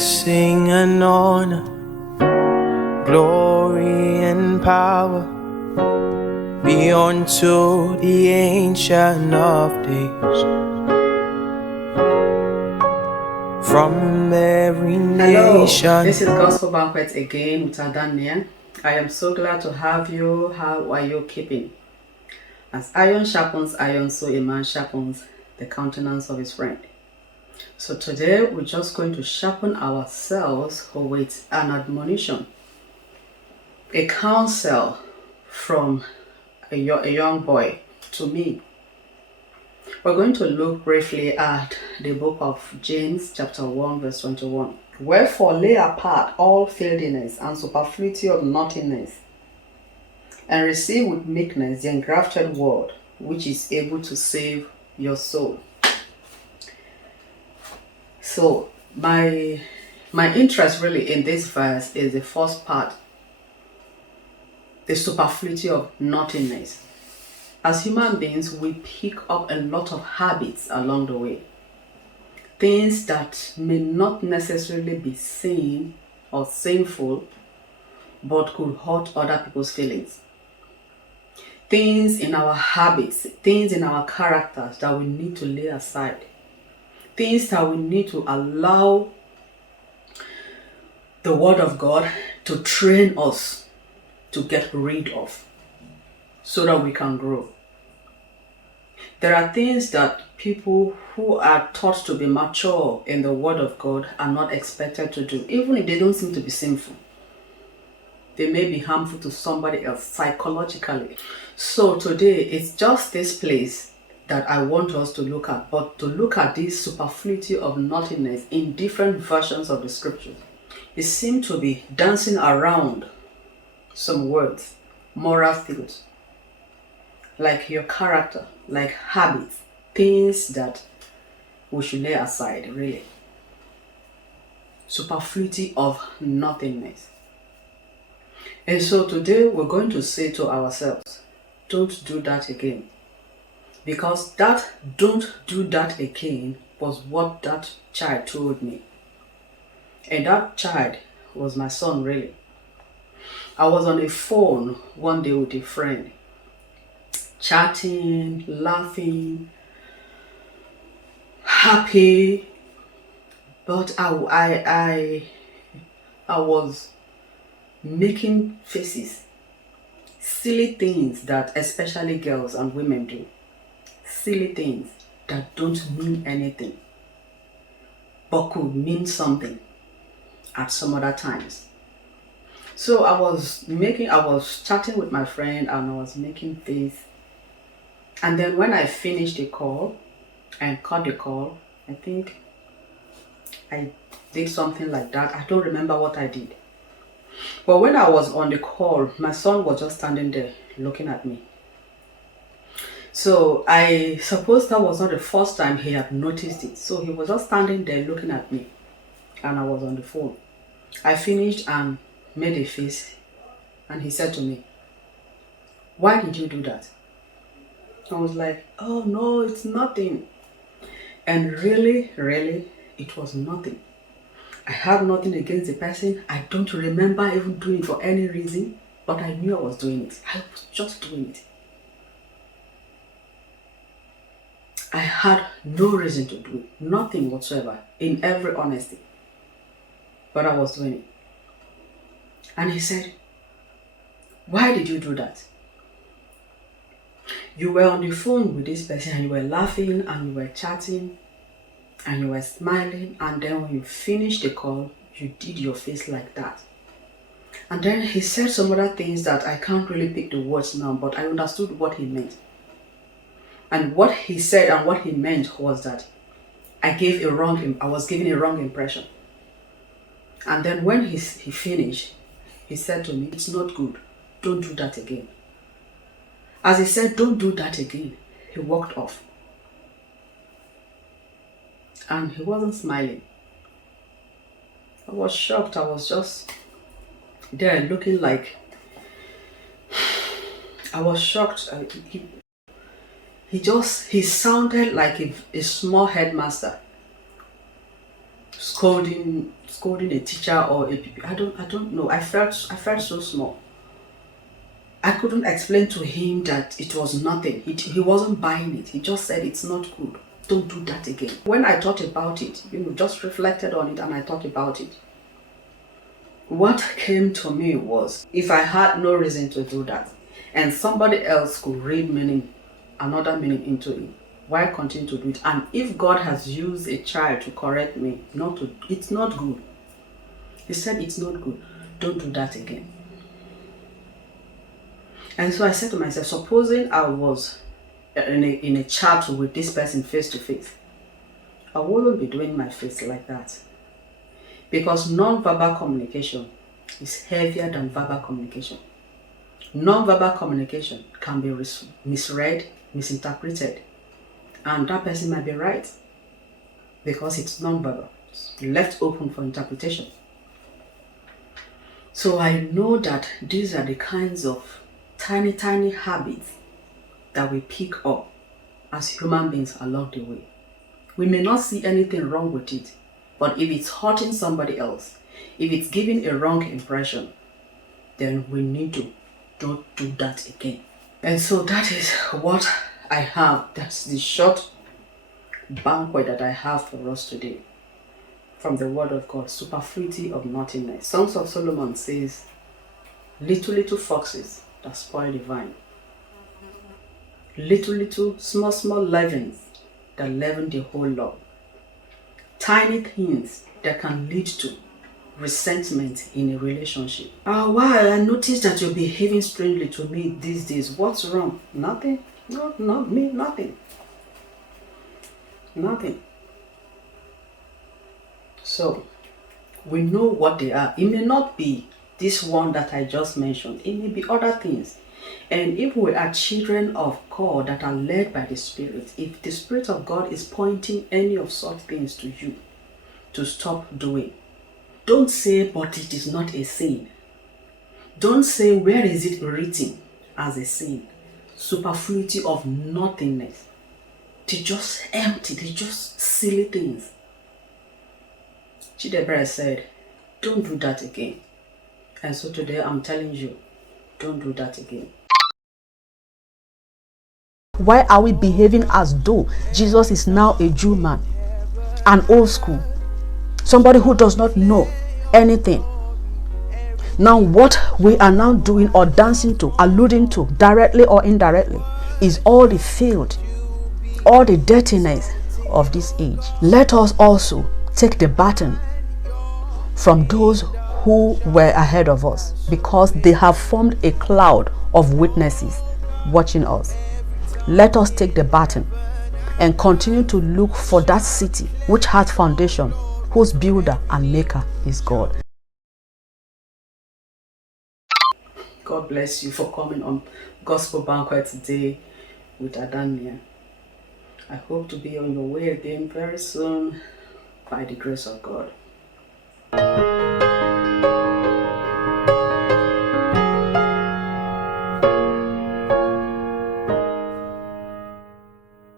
blessing and honor, glory and power be unto the Ancient of Days. From every nation. Hello, this is Gospel Banquet again with Adania. I am so glad to have you. How are you keeping? As iron sharpens iron, so a man sharpens the countenance of his friend. So today we're just going to sharpen ourselves with an admonition, a counsel from a young boy to me. We're going to look briefly at the book of James chapter 1 verse 21. Wherefore lay apart all filthiness and superfluity of naughtiness, and receive with meekness the engrafted word, which is able to save your soul. So my interest really in this verse is the first part, the superfluity of nothingness. As human beings, we pick up a lot of habits along the way. Things that may not necessarily be sin or sinful, but could hurt other people's feelings. Things in our habits, things in our characters that we need to lay aside. Things that we need to allow the Word of God to train us to get rid of, so that we can grow. There are things that people who are taught to be mature in the Word of God are not expected to do, even if they don't seem to be sinful. They may be harmful to somebody else psychologically. So today, it's just this place that I want us to look at, but to look at this superfluity of nothingness in different versions of the scriptures. It seems to be dancing around some words, moral fields, like your character, like habits, things that we should lay aside, really. Superfluity of nothingness. And so today we're going to say to ourselves, don't do that again. Because that don't do that again was what that child told me. And that child was my son, really. I was on a phone one day with a friend, chatting, laughing, happy, but I was making faces, silly things that especially girls and women do, silly things that don't mean anything, but could mean something at some other times. So I was chatting with my friend and I was making face. And then when I finished the call and cut the call, I think I did something like that. I don't remember what I did. But when I was on the call, my son was just standing there looking at me. So I suppose that was not the first time he had noticed it. So he was just standing there looking at me and I was on the phone. I finished and made a face and he said to me, "Why did you do that?" I was like, "Oh no, it's nothing." And really, it was nothing. I had nothing against the person. I don't remember even doing it for any reason, but I knew I was doing it. I was just doing it. I had no reason to do it, nothing whatsoever, in every honesty. But I was doing it. And he said, "Why did you do that? You were on the phone with this person and you were laughing and you were chatting and you were smiling, and then when you finished the call, you did your face like that." And then he said some other things that I can't really pick the words now, but I understood what he meant. And what he said and what he meant was that I was giving a wrong impression. And then when he finished, he said to me, "It's not good. Don't do that again." As he said, "Don't do that again," he walked off. And he wasn't smiling. I was shocked. I was just there looking like, I was shocked. He sounded like a small headmaster. scolding a teacher or a PP. I don't know. I felt so small. I couldn't explain to him that it was nothing. He wasn't buying it. He just said it's not good. Don't do that again. When I thought about it, just reflected on it and I thought about it. What came to me was, if I had no reason to do that and somebody else could read another meaning into it, why continue to do it? And if God has used a child to correct me, it's not good. He said it's not good. Don't do that again. And so I said to myself, supposing I was in a chat with this person face to face, I wouldn't be doing my face like that. Because non-verbal communication is heavier than verbal communication. Non-verbal communication can be misread, misinterpreted, and that person might be right because it's non-verbal. It's left open for interpretation. So I know that these are the kinds of tiny habits that we pick up as human beings along the way. We may not see anything wrong with it, but if it's hurting somebody else, if it's giving a wrong impression, then we need to don't do that again. And so that is what I have. That's the short banquet that I have for us today from the word of God, superfluity of nothingness. Songs of Solomon says, little foxes that spoil the vine. Little small leavens that leaven the whole lump. Tiny things that can lead to resentment in a relationship. Why? I noticed that you're behaving strangely to me these days. What's wrong? Nothing. No, not me. Nothing. So, we know what they are. It may not be this one that I just mentioned. It may be other things. And if we are children of God that are led by the Spirit, if the Spirit of God is pointing any of such things to you to stop doing, don't say, but it is not a sin. Don't say, where is it written as a sin? Superfluity of nothingness. They're just empty, they're just silly things. Chidebere said, don't do that again. And so today I'm telling you, don't do that again. Why are we behaving as though Jesus is now a Jew man, an old school, somebody who does not know anything? Now what we are now doing or dancing to, alluding to, directly or indirectly, is all the filth, all the dirtiness of this age. Let us also take the baton from those who were ahead of us, because they have formed a cloud of witnesses watching us. Let us take the baton and continue to look for that city which has foundation, whose builder and maker is God. God bless you for coming on Gospel Banquet today with Adamia. I hope to be on your way again very soon by the grace of God.